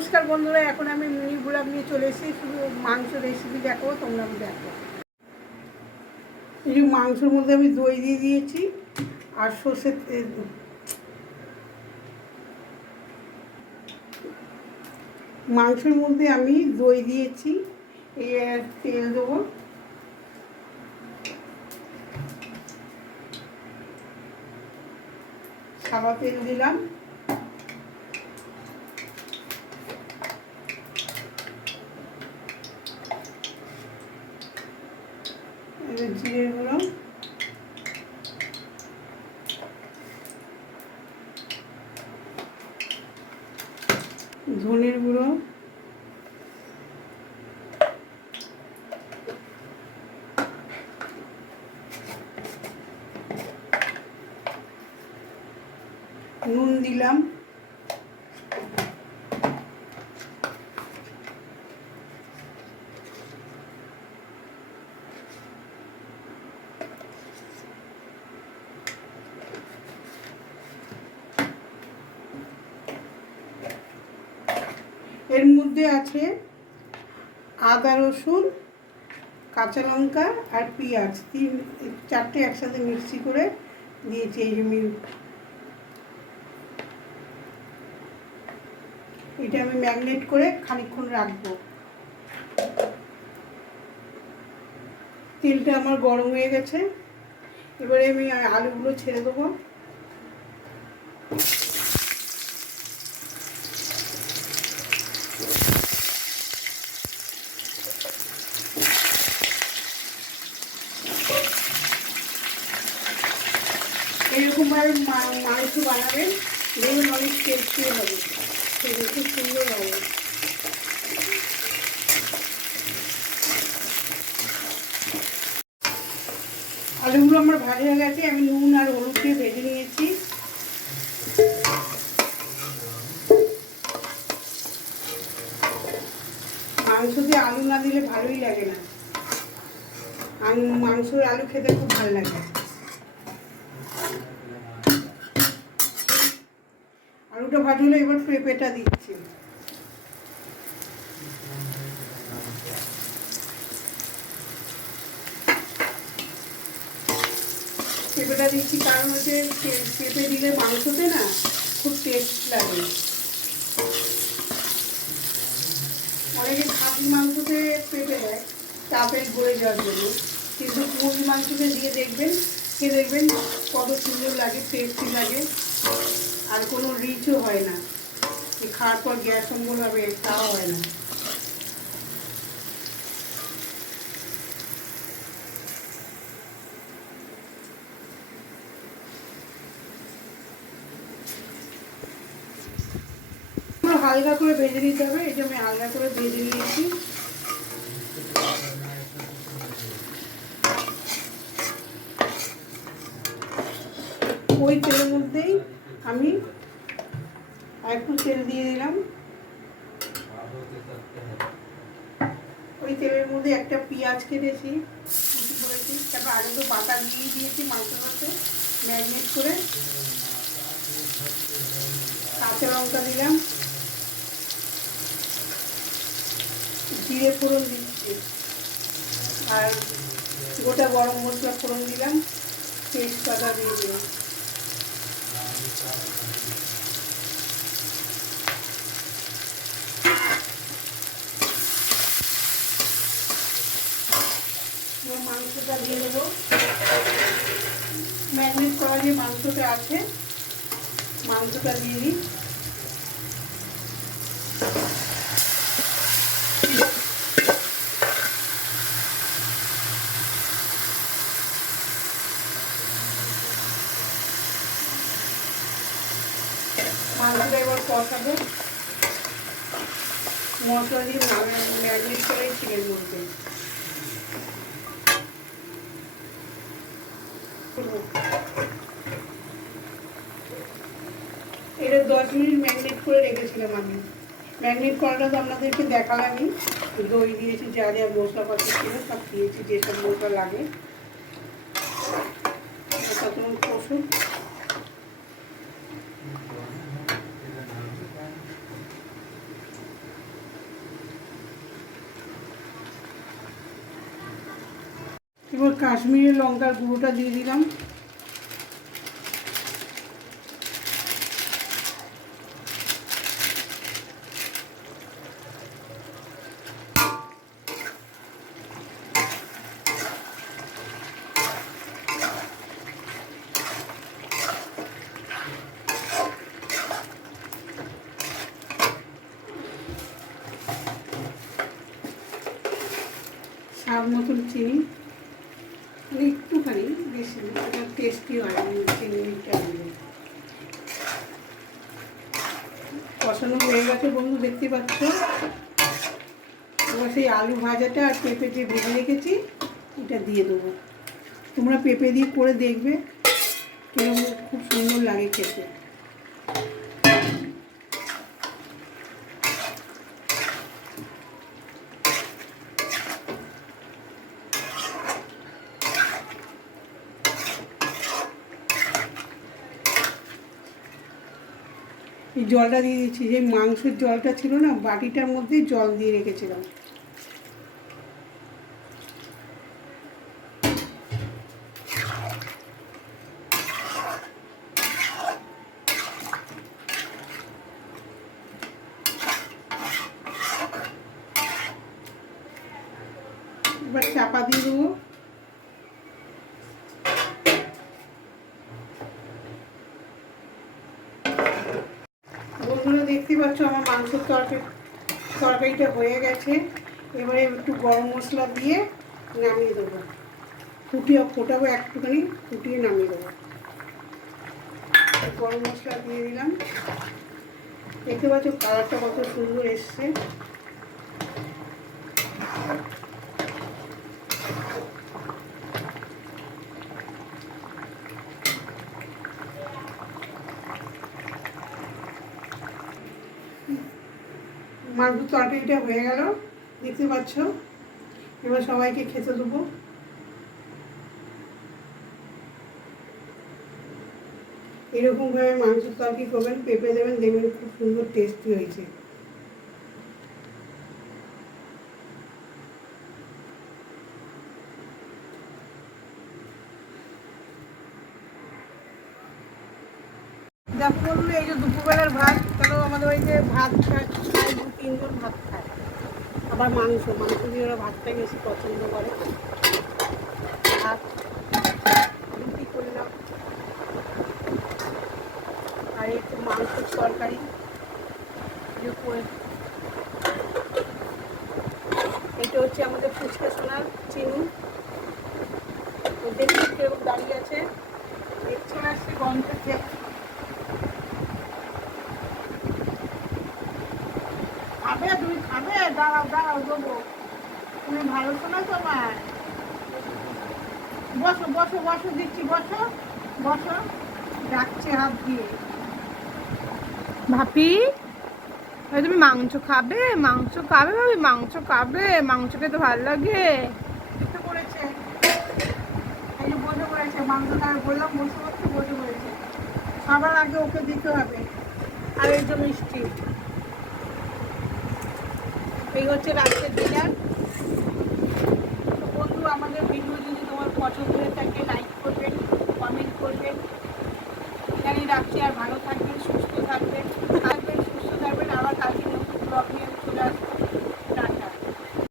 নমস্কার বন্ধুরা, এখন আমি মিনি ব্লগ নিয়ে চলে এসেছি। শুধু মাংস রেসিপি দেখো, তোমরা দেখো। এই যে মাংসের মধ্যে আমি দই দিয়ে দিয়েছি আর সর্ষের মাংসের মধ্যে আমি দই দিয়েছি। এই তেল দেবো, সাদা তেল দিলাম, জিরে গুঁড়ো, ধনের গুঁড়ো, নুন দিলাম, এর মধ্যে আছে আদা, রসুন, কাঁচা লঙ্কা আর পেঁয়াজ, চারটে একসাথে মিক্সি করে দিয়েছি। এই যে এটা আমি ম্যাগনেট করে খানিকক্ষণ রাখবো। তেলটা আমার গরম হয়ে গেছে, এবারে আমি আলুগুলো ছেড়ে দেবো। এরকমভাবে মাংস বানাবেন, দেখুন অনেক টেস্টি হবে, সেটা খুব সুন্দর হবে। আলুগুলো আমার ভাজা হয়ে গেছে, আমি নুন আর হলুদ দিয়ে ভেজে নিয়েছি। মাংস দিয়ে আলু না দিলে ভালোই লাগে না, মাংসের আলু খেতে খুব ভালো লাগে। আলুটা ভাজা হলে এবার পেঁপেটা দিচ্ছি। পেঁপেটা দিচ্ছি কারণ হচ্ছে পেঁপে দিলে মাংসতে না খুব টেস্ট লাগে। অনেকে খাসি মাংসতে পেঁপে দেয় চাপের গড়ে যাওয়ার জন্য, কিন্তু মুরগি মাংসতে দিয়ে দেখবেন, খেয়ে দেখবেন কত সুন্দর লাগে, টেস্টি লাগে, আর কোনো রিচও হয় না, খাওয়ার পর গ্যাস অম্বল হবে তাও হয় না। হালকা করে ভেজে নিতে হবে, এই যে আমি হালকা করে ভেজে নিয়েছি। ওই তেলের মধ্যেই আমি একটু তেল দিয়ে দিলাম। ওই তেলের মধ্যে একটা পেঁয়াজ কেটেছি, কুচি করেছি, তারপর আগে তো বাটা দিয়ে দিয়েছি মাংসের মধ্যে ম্যারিনেট করে। কাঁচা লঙ্কা দিলাম, জিরে ফোড়ন দিচ্ছি, আর গোটা গরম মশলা ফোড়ন দিলাম, তেজপাতা দিয়ে দিলাম। মাংসটা দিয়ে দেবো, ম্যারিনেট করা যে মাংসটা আছে মাংসটা দিয়ে দিই। মাংসটা এবার কষাবো, মশলা দিয়ে ম্যারিনেট করে চিকেন মধ্যে এটা 10 মিনিট ম্যারিনেট করে রেখেছিলাম আমি। ম্যারিনেট করাটা তো আপনাদেরকে দেখালামই, দই দিয়েছি, যা যা মশলাপাতি ছিল সব দিয়েছি, যেসব মশলা লাগে। তখন কষুন, এবার কাশ্মীরি লঙ্কার গুঁড়োটা দিয়ে দিলাম। স্বাদ মতন চিনি, মানে একটুখানি, বেশি না, এটা টেস্টি হয় চিনিটা দিলে। কষানো হয়ে গেছে বন্ধু, দেখতে পাচ্ছ। এবার সেই আলু ভাজাটা আর পেঁপে যে ভেজে রেখেছি এটা দিয়ে দেবো। তোমরা পেঁপে দিয়ে করে দেখবে কিরকম, খুব সুন্দর লাগে খেতে। এই জলটা দিয়ে দিচ্ছি, যে মাংসের জলটা ছিল না বাটিটার মধ্যে জল দিয়ে রেখেছিলাম। এবার চাপা দিয়ে দেবো। বন্ধুরা দেখতে পাচ্ছ আমার মাংসের তরকারিটা হয়ে গেছে। এবারে একটু গরম মশলা দিয়ে নামিয়ে দেবো, ফোটাবো একটুখানি, ফুটিয়ে নামিয়ে দেবো। গরম মশলা দিয়ে দিলাম। দেখতে পাচ্ছ কালারটা কত সুন্দর এসছে। মাংসের তরকারিটা হয়ে গেল, দেখতে পাচ্ছ। এবার সবাইকে খেতে দেবো। এরকমভাবে মাংসের তরকারি করবেন, পেঁপে দেবেন, দেখবেন খুব সুন্দর টেস্টি হয়েছে। দেখো বলুন, এই যে দুপুরবেলার ভাত, কারণ আমাদের বাড়িতে ভাত খায় 2-3 জন ভাত খায়। আবার মাংস দিয়ে ওরা ভাতটাই বেশি পছন্দ করে। ভাত রুটি করলাম, আর একটু মাংসের তরকারি এটা হচ্ছে আমাদের ফুচকা সোনার চিনি। দেখুন কেরকম দাঁড়িয়ে আছে, দেখছে না সে গন্ধ। খাবে তুমি, খাবে? দাঁড়াও দাঁড়াও দেবো, তুমি ভালো শোনা তোমার। বসো বসো বসো, দিচ্ছি, বসো বসো। ডাকছে হাত দিয়ে। ভাপি, তুমি মাংস খাবে? মাংস খাবে ভাবি? মাংস খাবে? মাংস খেতে ভালো লাগে। করেছে, এই যে বসে পড়েছে, মাংসটা বললাম বসে বসে বসে পড়েছে। খাবার আগে ওকে দিতে হবে। আর এই যে মিষ্টি। এই হচ্ছে রাত্রের ডিনার। বন্ধু, আমাদের ভিডিও যদি তোমার পছন্দ হয়ে থাকে লাইক করবেন, কমেন্ট করবেন। এখানেই রাখছি, আর ভালো থাকবেন, সুস্থ থাকবেন, সুস্থ থাকবেন। আবার কালকে নতুন ব্লগ নিয়ে চলে আসবো।